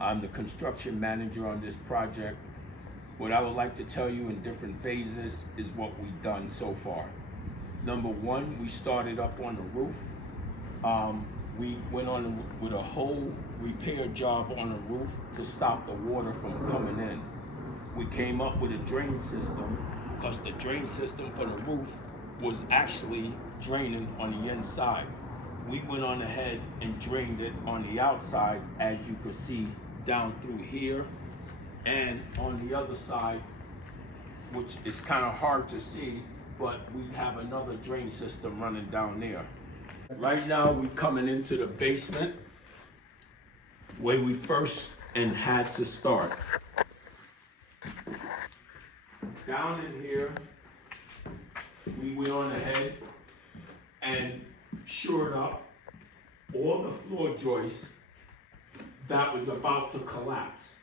I'm the construction manager on this project. What I would like to tell you in different phases is what we've done so far. Number one, we started up on the roof. We went on with a whole repair job on the roof to stop the water from coming in. We came up with a drain system because the drain system for the roof was actually draining on the inside. We went on ahead and drained it on the outside, as you could see down through here, and on the other side, which is kind of hard to see, but we have another drain system running down there. Right now, we're coming into the basement where we first and had to start. Down in here, we went on ahead and shored up all the floor joists that was about to collapse.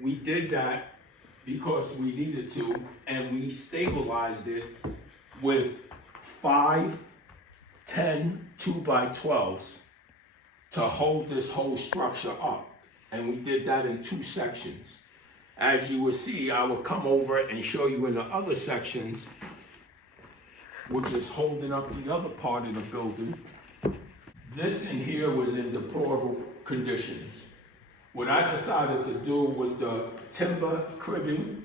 We did that because we needed to, and we stabilized it with 5, 10 2x12s to hold this whole structure up. And we did that in 2 sections. As you will see, I will come over and show you in the other sections, which is holding up the other part of the building. This in here was in deplorable conditions. What I decided to do was the timber cribbing,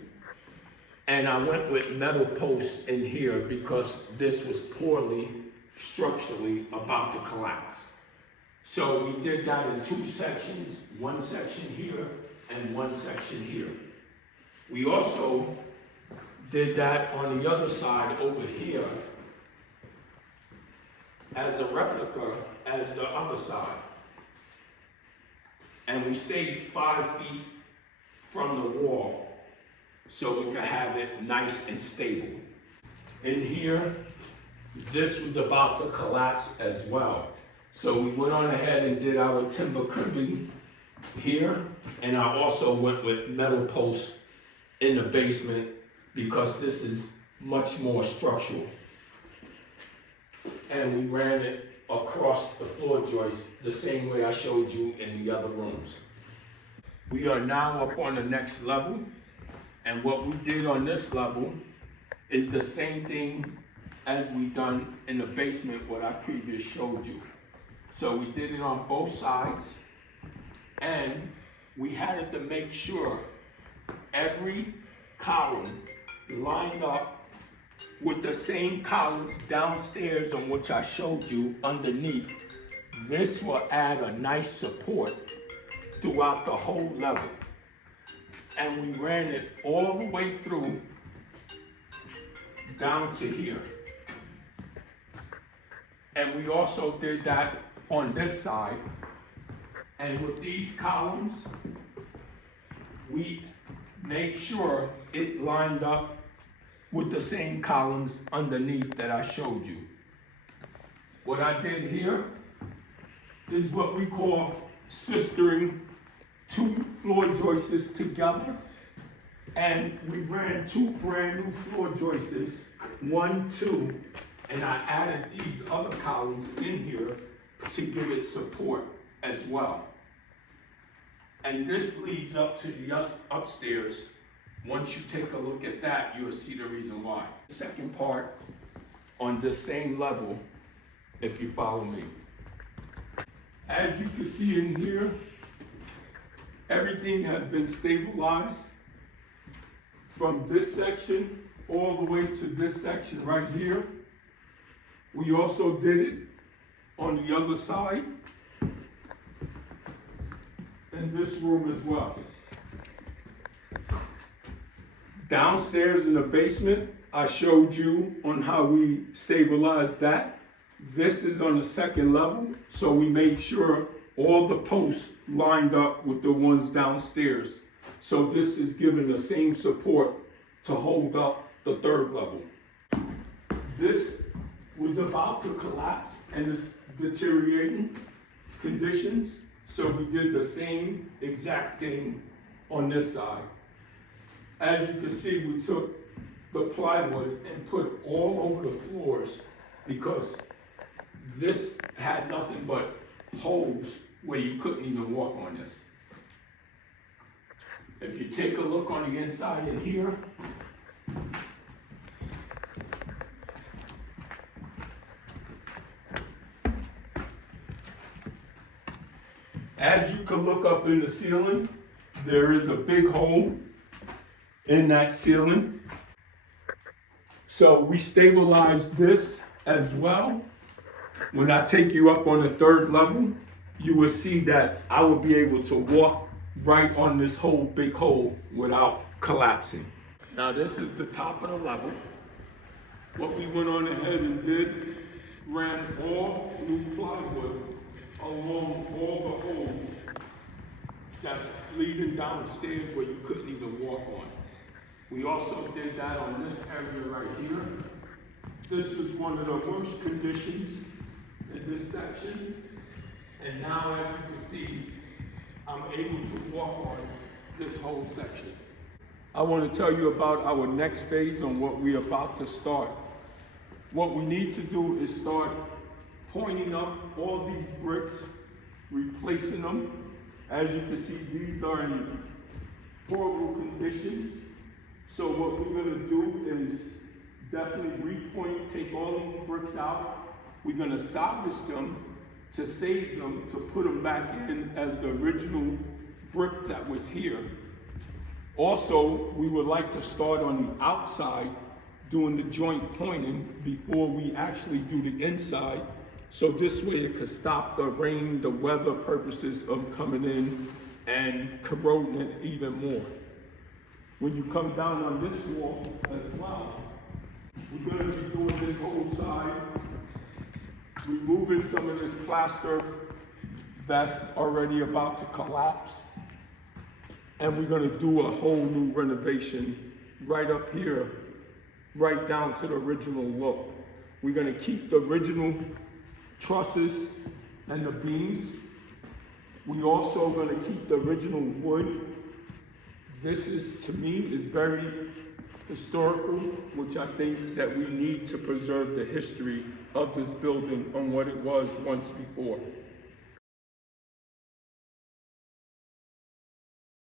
and I went with metal posts in here because this was poorly structurally about to collapse. So we did that in 2 sections, 1 section here and 1 section here. We also did that on the other side over here as a replica as the other side. And we stayed 5 feet from the wall so we could have it nice and stable. In here, this was about to collapse as well. So we went on ahead and did our timber cribbing here, and I also went with metal posts in the basement because this is much more structural. And we ran it across the floor joist the same way I showed you in the other rooms. We are now up on the next level, and what we did on this level is the same thing as we done in the basement, what I previously showed you. So we did it on both sides, and we had it to make sure every column lined up with the same columns downstairs on which I showed you underneath. This will add a nice support throughout the whole level. And we ran it all the way through down to here. And we also did that on this side. And with these columns, we made sure it lined up with the same columns underneath that I showed you. What I did here is what we call sistering 2 floor joists together, and we ran 2 brand new floor joists, 1, 2, and I added these other columns in here to give it support as well. And this leads up to the upstairs. Once you take a look at that, you'll see the reason why. The second part on this same level, if you follow me. As you can see in here, everything has been stabilized from this section all the way to this section right here. We also did it on the other side in this room as well. Downstairs in the basement, I showed you on how we stabilized that. This is on the second level, so we made sure all the posts lined up with the ones downstairs. So this is giving the same support to hold up the third level. This was about to collapse and is deteriorating conditions, so we did the same exact thing on this side. As you can see, we took the plywood and put all over the floors because this had nothing but holes where you couldn't even walk on this. If you take a look on the inside in here, as you can look up in the ceiling, there is a big hole in that ceiling. So we stabilized this as well. When I take you up on the third level, you will see that I will be able to walk right on this whole big hole without collapsing. Now this is the top of the level. What we went on ahead and did, ran all new plywood along all the holes, just leading down the stairs where you couldn't even walk on. We also did that on this area right here. This was one of the worst conditions in this section. And now, as you can see, I'm able to walk on this whole section. I want to tell you about our next phase on what we're about to start. What we need to do is start pointing up all these bricks, replacing them. As you can see, these are in horrible conditions. So what we're going to do is definitely repoint, take all these bricks out. We're going to salvage them to save them, to put them back in as the original brick that was here. Also, we would like to start on the outside doing the joint pointing before we actually do the inside. So this way it could stop the rain, the weather purposes of coming in and corroding it even more. When you come down on this wall as well, we're going to be doing this whole side, removing some of this plaster that's already about to collapse. And we're going to do a whole new renovation right up here, right down to the original look. We're going to keep the original trusses and the beams. We also going to keep the original wood. This is, to me, is very historical, which I think that we need to preserve the history of this building on what it was once before.